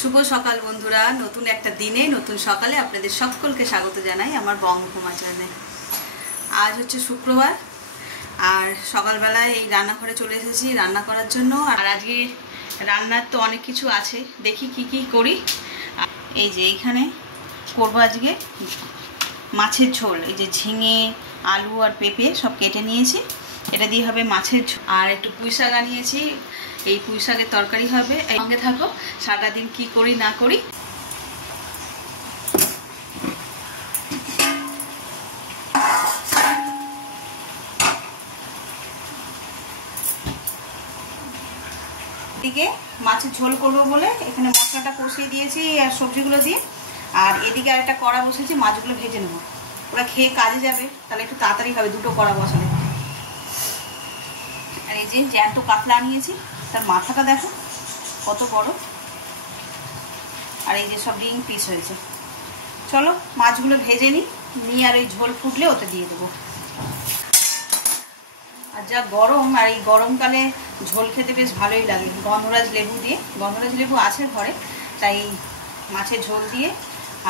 শুভ সকাল বন্ধুরা, নতুন একটা দিনে নতুন সকালে আপনাদের সকলকে স্বাগত জানাই আমার বঙ্গভূমা চ্যানেলে। আজ হচ্ছে শুক্রবার আর সকালবেলায় এই রান্নাঘরে চলে এসেছি রান্না করার জন্য। আর আজকে রান্নার তো অনেক কিছু আছে, দেখি কি কি করি। এই যে এইখানে করবো আজকে মাছের ঝোল। এই যে ঝিঙে, আলু আর পেঁপে সব কেটে নিয়েছি, এটা দিয়ে হবে মাছের ঝোল। আর একটু পুঁই শাক আনিয়েছি, এই পুঁই শাকের তরকারি হবে। সঙ্গে থাকো, সারাদিন কি করি না করি। এদিকে মাছের ঝোল করবো বলে এখানে মশলাটা কষিয়ে দিয়েছি আর সবজিগুলো দিয়ে। আর এদিকে আর একটা কড়া বসেছি, মাছগুলো ভেজে নেবো। ওরা খেয়ে কাজে যাবে, তাহলে একটু তাড়াতাড়ি হবে দুটো কড়া বসালে। আর এই যে জ্যান্ত কাতলা আনিয়েছি, তার মাথাটা দেখো কত বড়। আর এই যে সব রিং পিস হয়েছে। চলো মাছগুলো ভেজে নিয়ে আর এই ঝোল ফুটলে ওতে দিয়ে দেবো। আর যা গরম, আর এই গরমকালে ঝোল খেতে বেশ ভালোই লাগে গন্ধরাজ লেবু দিয়ে। গন্ধরাজ লেবু আছে ঘরে, তাই মাছের ঝোল দিয়ে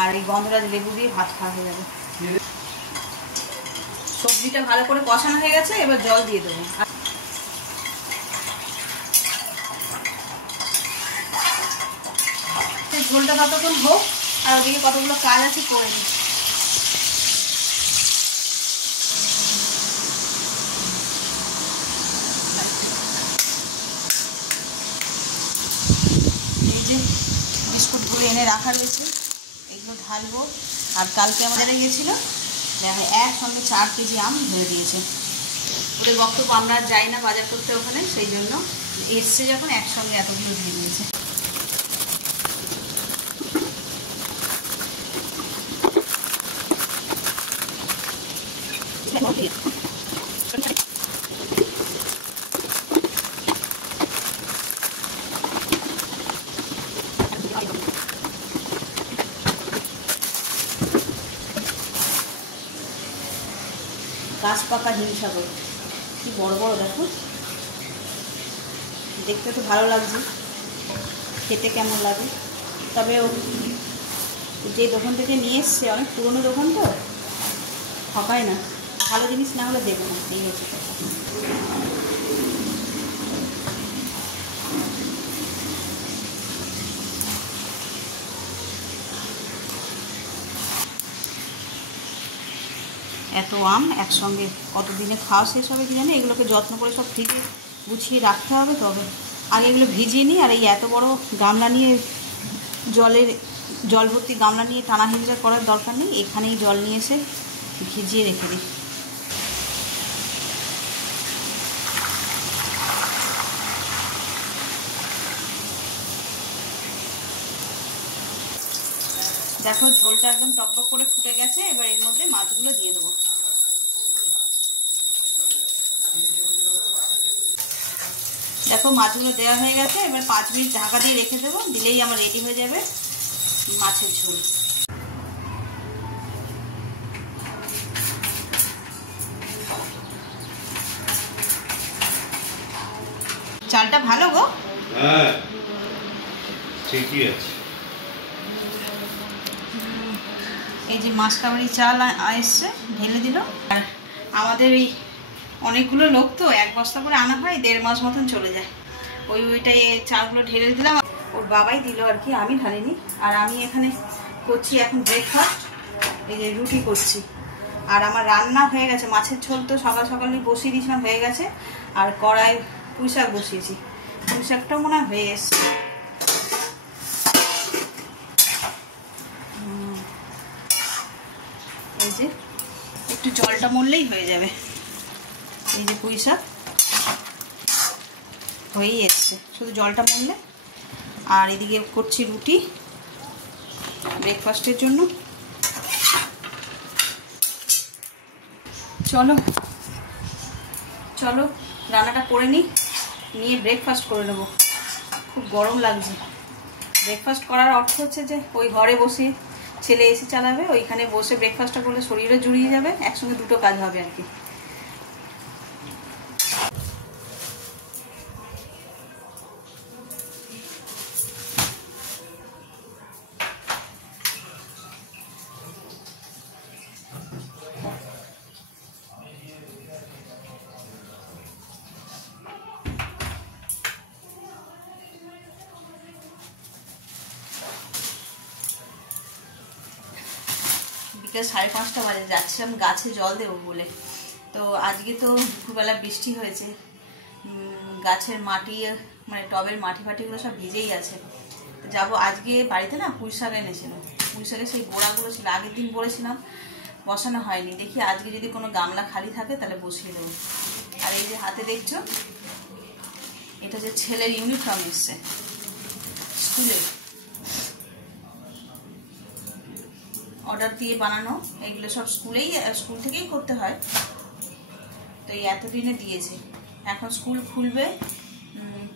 আর এই গন্ধরাজ লেবু দিয়ে ভাত খাওয়া হয়ে যাবে। সবজিটা ভালো করে কষানো হয়ে গেছে, এবার জল দিয়ে দেবো। ঝোলটা কতক্ষণ হোক, আর ওদিকে কতগুলো কাজ আছে করে নিই। এই যে বিস্কুটগুলো এনে রাখা রয়েছে, এগুলো ঢালবো। আর কালকে আমাদের গিয়েছিল একসঙ্গে 4 কেজি আম ধরে দিয়েছে। ওদের বক্তব্য আমরা যাই না বাজার করতে ওখানে, সেই জন্য এসছে যখন একসঙ্গে এতগুলো দিয়ে দিয়েছে। গাছ পাকা হিমসাগর, কি বড় বড় দেখো, দেখতে তো ভালো লাগছে, খেতে কেমন লাগে। তবে যে দোকান থেকে নিয়ে এসছে অনেক পুরনো দোকান, তো ঠকায় না, ভালো জিনিস না হলে দেবো না, এই হচ্ছে কথা। এত আম একসঙ্গে কতদিনে খাওয়া শেষ হবে কি জানে। এগুলোকে যত্ন করে সব ফ্রিজে গুছিয়ে রাখতে হবে। তবে আগে এগুলো ভিজিয়ে নিই। আর এই এত বড় গামলা নিয়ে জল ভর্তি গামলা নিয়ে টানা হেঁচড়া করার দরকার নেই, এখানেই জল নিয়ে এসে ভিজিয়ে রেখে দিই। দেখো ঝোলটা একদম টকবক করে ফুটে গেছে, এবার এর মধ্যে মাছগুলো দিয়ে দেবো। দেখো মাছগুলো দেওয়া হয়ে গেছে, এবার 5 মিনিট ঢাকা দিয়ে রেখে দেবো, দিলেই আমার রেডি হয়ে যাবে মাছের ঝোল। চালটা ভালো গো? হ্যাঁ ঠিকই আছে। এই যে মাসকাবাড়ি চাল এসছে, ঢেলে দিল। আর আমাদের এই অনেকগুলো লোক তো, 1 বস্তা করে আনা হয়, 1.5 মাস মতন চলে যায়। ওইটাই চালগুলো ঢেলে দিলাম, ওর বাবাই দিল আর কি, আমি ঢালিনি। আর আমি এখানে করছি এখন ব্রেকফাস্ট, এই যে রুটি করছি। আর আমার রান্না হয়ে গেছে, মাছের ঝোল তো সকাল সকালই বসিয়ে দিয়েছিলাম, হয়ে গেছে। আর কড়াই পুঁই শাক বসিয়েছি, পুঁই শাকটাও মনে হয় হয়ে এসছে। এই যে একটু জলটা মরলেই হয়ে যাবে। এই যে পুঁই শাক হয়েই এসছে, শুধু জলটা মরলে। আর এদিকে করছি রুটি ব্রেকফাস্টের জন্য। চলো চলো রান্নাটা করে নিয়ে ব্রেকফাস্ট করে নেবো। খুব গরম লাগছে। ব্রেকফাস্ট করার অর্থ হচ্ছে যে ওই ঘরে বসে ছেলে এসে চালাবে, ওইখানে বসে ব্রেকফাস্টটা করলে শরীরে জুড়িয়ে যাবে, একসঙ্গে দুটো কাজ হবে আর কি। 5:30 বাজে, যাচ্ছিলাম গাছে জল দেবো বলে। তো আজকে তো দুপুরবেলা বৃষ্টি হয়েছে, গাছের মাটি মানে টবের মাটি ফাটিগুলো সব ভিজেই আছে। যাবো আজকে বাড়িতে না পুঁই শাক এনেছিল, পুঁই শাকের সেই গোড়াগুলো ছিল, আগের দিন বলেছিলাম বসানো হয়নি, দেখি আজকে যদি কোনো গামলা খালি থাকে তাহলে বসিয়ে দেবো। আর এই যে হাতে দেখছো, এটা যে ছেলের ইউনিফর্ম এসছে স্কুলে, অর্ডার দিয়ে বানানো, এগুলো সব স্কুল থেকেই করতে হয়। তো এই এতদিনে দিয়েছে, এখন স্কুল খুলবে,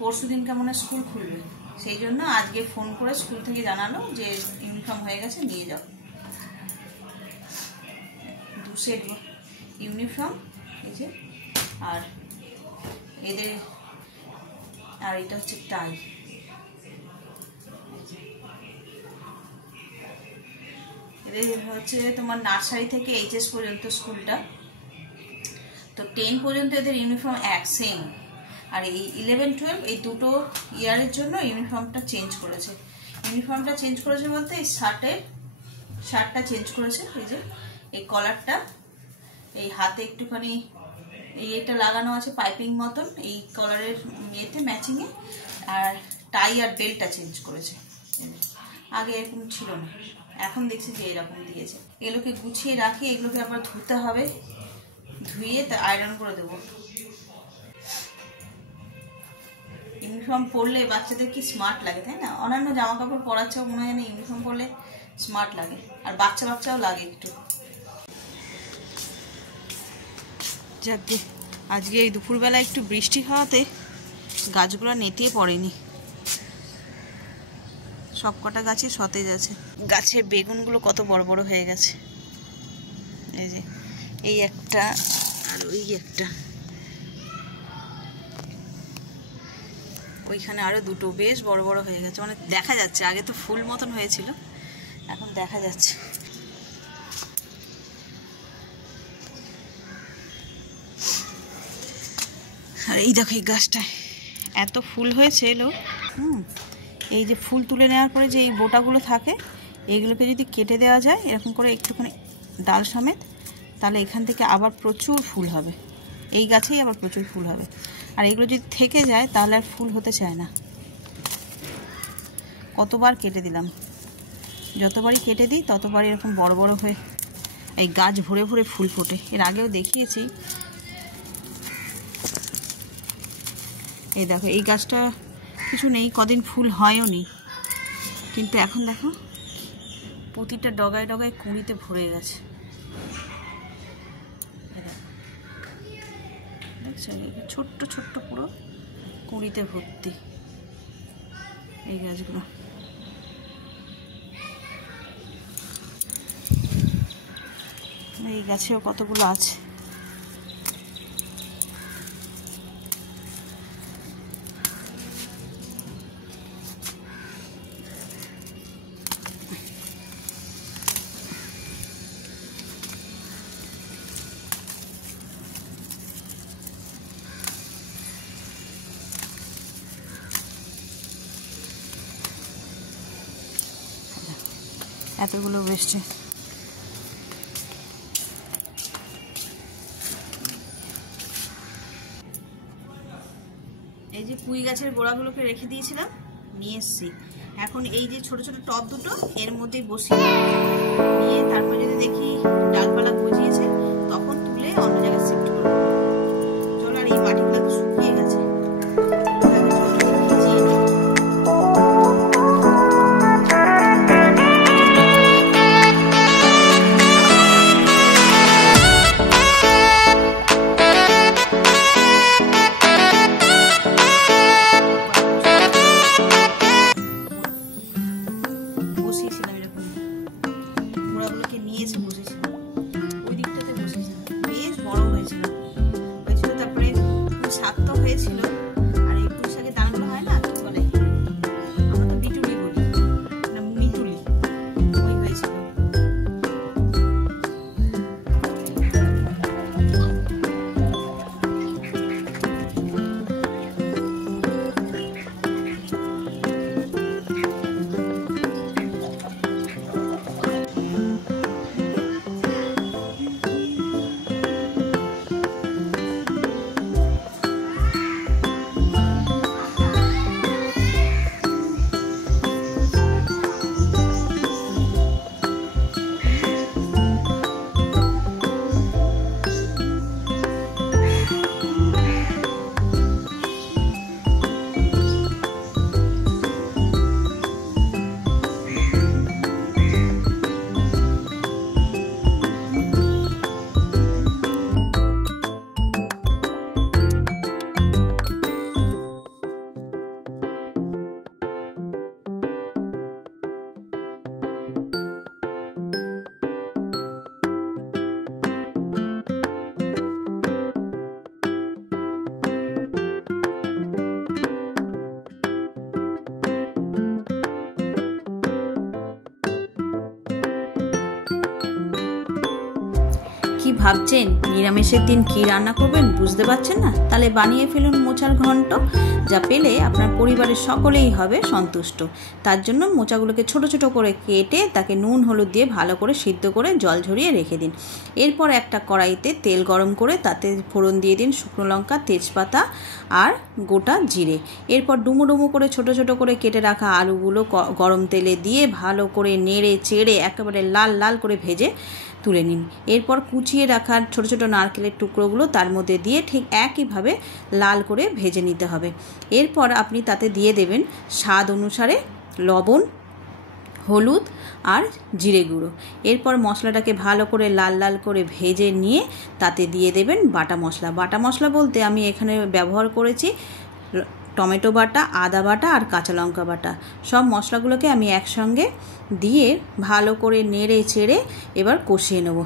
পরশু দিন কেমন স্কুল খুলবে, সেই জন্য আজকে ফোন করে স্কুল থেকে জানালো যে ইউনিফর্ম হয়ে গেছে, নিয়ে যাও। 2 সেট ইউনিফর্ম, এই যে, আর এদের, আর এটা হচ্ছে টাই। এদের হচ্ছে তোমার নার্সারি থেকে এইচএস পর্যন্ত স্কুলটা, তো 10 পর্যন্ত এদের ইউনিফর্ম সেম। আর এই 11-12 এই দুটো ইয়ারের জন্য ইউনিফর্মটা চেঞ্জ করেছে। ইউনিফর্মটা চেঞ্জ করেছে বলতে এই শার্টটা চেঞ্জ করেছে, এই যে এই কলারটা, এই হাতে একটুখানি এটা লাগানো আছে পাইপিং মতন, এই কলারের ইয়েতে ম্যাচিংয়ে, আর টাই আর বেল্টটা চেঞ্জ করেছে। আগে এরকম ছিল না, এখন দেখছি যে এরকম দিয়েছে। এগুলোকে গুছিয়ে রাখি, এগুলোকে আবার ধুতে হবে, ধুয়ে তা আয়রন করে দেবো। ইউনিফর্ম পরলে বাচ্চাদের কি স্মার্ট লাগে, তাই না? অন্যান্য জামা কাপড় পরাচ্ছেও মনে হয় না, ইউনিফর্ম পরলে স্মার্ট লাগে, আর বাচ্চাও লাগে একটু। যাকে আজকে এই দুপুরবেলা একটু বৃষ্টি হওয়াতে গাছগুলো নেতিয়ে পড়েনি, সব কটা গাছই সতেজ আছে। গাছের বেগুনগুলো কত বড় বড় হয়ে গেছে, এই যে এই একটা আর ওই একটা, ওইখানে আরো দুটো বেশ বড় বড় হয়ে গেছে, মানে দেখা যাচ্ছে। আগে তো ফুল মতন হয়েছিল, এখন দেখা যাচ্ছে। আর এই দেখো এই গাছটায় এত ফুল হয়েছে এলো। এই যে ফুল তুলে নেওয়ার পরে যে এই বোটাগুলো থাকে, এইগুলোকে যদি কেটে দেওয়া যায় এরকম করে একটুখানি ডাল সমেত, তাহলে এখান থেকে আবার প্রচুর ফুল হবে, এই গাছেই আবার প্রচুর ফুল হবে। আর এগুলো যদি থেকে যায় তাহলে আর ফুল হতে চায় না। কতবার কেটে দিলাম, যতবারই কেটে দিই ততবারই এরকম বড় বড় হয়ে এই গাছ ভরে ভরে ফুল ফোটে। এর আগেও দেখিয়েছি। এই দেখো এই গাছটা কিছু নেই, কদিন ফুল হয়ও নি, কিন্তু এখন দেখো প্রতিটা ডগায় ডগায় কুঁড়িতে ভরে গেছে। দেখছো ছোট্ট ছোট্ট পুরো কুঁড়িতে ভর্তি এই গাছগুলো। এই গাছেও কতগুলো আছে। এতগুলো বেশি। এই যে পুঁই গাছের গোড়াগুলোকে রেখে দিয়েছিলাম, নিয়ে এসছি। এখন এই যে ছোট ছোট টব দুটো এর মধ্যে বসিয়ে নিয়ে তারপর যদি দেখি ডালপালা গজিয়েছে তখন তুলে অন্য জায়গায় শিফট করবো। চলো, আর এই মাটিগুলো তো শুকিয়ে গেছে। ভাবছেন নিরামিষের দিন কী রান্না করবেন, বুঝতে পারছেন না? তাহলে বানিয়ে ফেলুন মোচার ঘন্ট, যা পেলে আপনার পরিবারের সকলেই হবে সন্তুষ্ট। তার জন্য মোচাগুলোকে ছোট ছোট করে কেটে তাকে নুন হলুদ দিয়ে ভালো করে সিদ্ধ করে জল ঝরিয়ে রেখে দিন। এরপর একটা কড়াইতে তেল গরম করে তাতে ফোড়ন দিয়ে দিন শুকনো লঙ্কা, তেজপাতা আর গোটা জিরে। এরপর ডুমো ডুমো করে ছোট ছোট করে কেটে রাখা আলুগুলো গরম তেলে দিয়ে ভালো করে নেড়ে চেড়ে একেবারে লাল লাল করে ভেজে তুলে নিন। এরপর কুচিয়ে রাখা ছোট ছোট নারকেলের টুকরোগুলো তার মধ্যে দিয়ে ঠিক একইভাবে লাল করে ভেজে নিতে হবে। এরপর আপনি তাতে দিয়ে দেবেন স্বাদ অনুসারে লবণ, হলুদ আর জিরে গুঁড়ো। এরপর মশলাটাকে ভালো করে লাল লাল করে ভেজে নিয়ে তাতে দিয়ে দেবেন বাটা মশলা। বাটা মশলা বলতে আমি এখানে ব্যবহার করেছি টমেটো বাটা, আদা বাটা আর কাঁচা লঙ্কা বাটা। সব মশলাগুলোকে আমি একসঙ্গে দিয়ে ভালো করে নেড়ে চেড়ে এবার কষিয়ে নেব,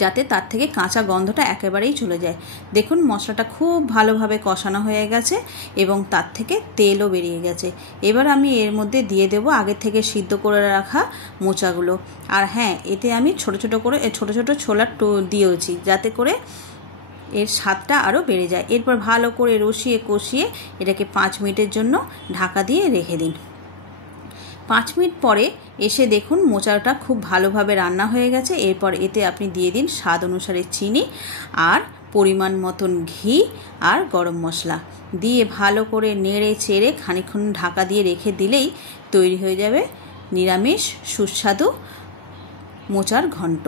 যাতে তার থেকে কাঁচা গন্ধটা একেবারেই চলে যায়। দেখুন মশলাটা খুব ভালোভাবে কষানো হয়ে গেছে এবং তার থেকে তেলও বেরিয়ে গেছে। এবার আমি এর মধ্যে দিয়ে দেব আগে থেকে সিদ্ধ করে রাখা মোচাগুলো। আর হ্যাঁ, এতে আমি ছোট ছোট করে ছোট ছোট ছোলা দিয়েছি, যাতে করে এর স্বাদটা আরও বেড়ে যায়। এরপর ভালো করে রসিয়ে কষিয়ে এটাকে 5 মিনিটের জন্য ঢাকা দিয়ে রেখে দিন। 5 মিনিট পরে এসে দেখুন মোচাটা খুব ভালোভাবে রান্না হয়ে গেছে। এরপর এতে আপনি দিয়ে দিন স্বাদ অনুসারে চিনি আর পরিমাণ মতন ঘি আর গরম মশলা দিয়ে ভালো করে নেড়ে চেড়ে খানিকক্ষণ ঢাকা দিয়ে রেখে দিলেই তৈরি হয়ে যাবে নিরামিষ সুস্বাদু মোচার ঘন্ট।